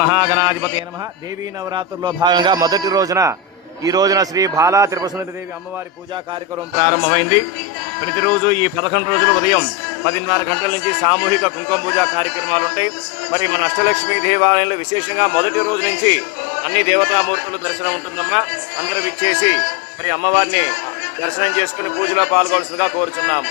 మహాగణాధిపతే నమః. దేవీ నవరాత్రుల్లో భాగంగా మొదటి రోజున ఈ రోజున శ్రీ బాలా త్రిపురసుందరి దేవి అమ్మవారి పూజా కార్యక్రమం ప్రారంభమైంది. ప్రతిరోజు ఈ 11 రోజులు ఉదయం 10:30 గంటల నుంచి సామూహిక కుంకుమ పూజా కార్యక్రమాలు ఉంటాయి. మరి మన అష్టలక్ష్మి దేవాలయంలో విశేషంగా మొదటి రోజు నుంచి అన్ని దేవతామూర్తులు దర్శనం ఉంటుందమ్మా. అందరూ విచ్చేసి మరి అమ్మవారిని దర్శనం చేసుకుని పూజలో పాల్గొనవలసిందిగా కోరుచున్నాము.